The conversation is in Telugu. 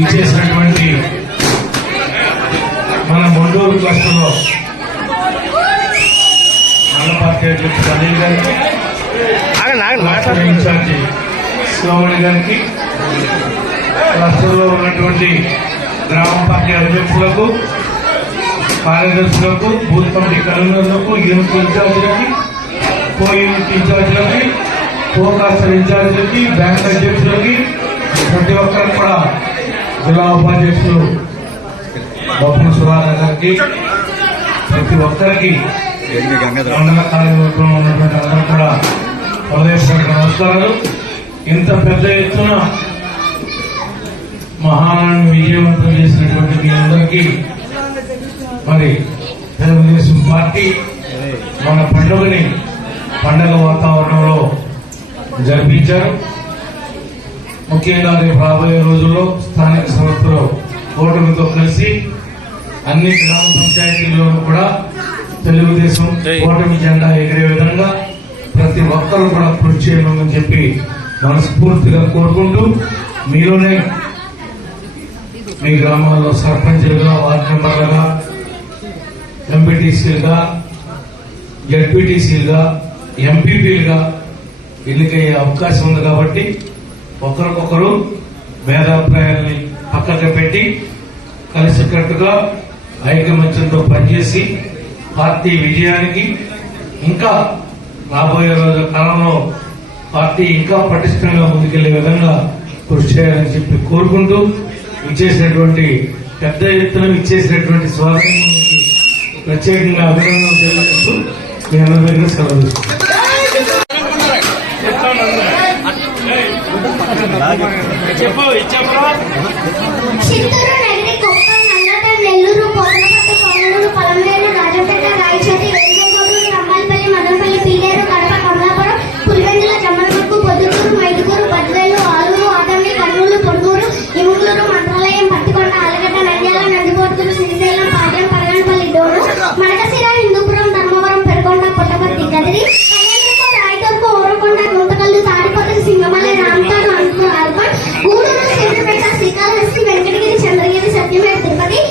ఇచ్చేసినటువంటి మన మొండూరు క్లస్టర్లో మన పార్టీ అధ్యక్షుడు అనిల్ గారికి, ఇన్ఛార్జి శివమణి గారికి, క్లస్టర్లో ఉన్నటువంటి గ్రామ పార్టీ అధ్యక్షులకు, కార్యదర్శులకు, బూత్ కమిటీ కన్వీనర్లకు, యూనిట్ ఇన్ఛార్జీలకి, కో యూనిట్ ఇన్ఛార్జీలకి, కో క్లస్టర్ ఇన్ఛార్జీలకి, బ్యాంక్ అధ్యక్షులకి, ప్రతి ఒక్కరికి కూడా జిల్లా ఉపాధ్యక్షులు బొప్పన సుధాకర్ గారికి, ప్రతి ఒక్కరికి మండల కార్యవర్గంలో ఉన్నటువంటి అందరూ కూడా హృదయపూర్వక నమస్కారాలు. ఇంత పెద్ద ఎత్తున మహానాన్ని విజయవంతం చేసినటువంటి మీ అందరికీ మరి తెలుగుదేశం పార్టీ మన పండుగని పండగ వాతావరణంలో జరిపించారు. ముఖ్యంగా రేపు రాబోయే రోజుల్లో స్థానిక సంస్థలు కూటమితో కలిసి అన్ని గ్రామ పంచాయతీల్లోనూ కూడా తెలుగుదేశం కూటమి జెండా ఎగిరే విధంగా ప్రతి ఒక్కరూ కూడా కృషి చేయమని చెప్పి మనస్ఫూర్తిగా కోరుకుంటూ, మీలోనే మీ గ్రామాల్లో సర్పంచులుగా, వార్డు మెంబర్లుగా, ఎంపీటీసీలుగా, జడ్పీటీసీలుగా, ఎంపీపీలుగా ఎన్నికయ్యే అవకాశం ఉంది. కాబట్టి ఒకరికొకరు భేదాభిప్రాయాల్ని పక్కన పెట్టి కలిసికట్టుగా ఐకమత్యంతో పనిచేసి పార్టీ విజయానికి, ఇంకా రాబోయే రోజు కాలంలో పార్టీ ఇంకా పటిష్టంగా ముందుకెళ్లే విధంగా కృషి చేయాలని చెప్పి కోరుకుంటూ, ఇచ్చేసినటువంటి పెద్ద ఎత్తున ఇచ్చేసినటువంటి స్వాగతానికి ప్రత్యేకంగా అభినందనలు తెలియజేస్తూ మీ అందరి దగ్గర సెలవు తీసుకుంటాం. చిత్తూరు, నెల్లూరు, పొదలపట్టు, కొల్లూరు,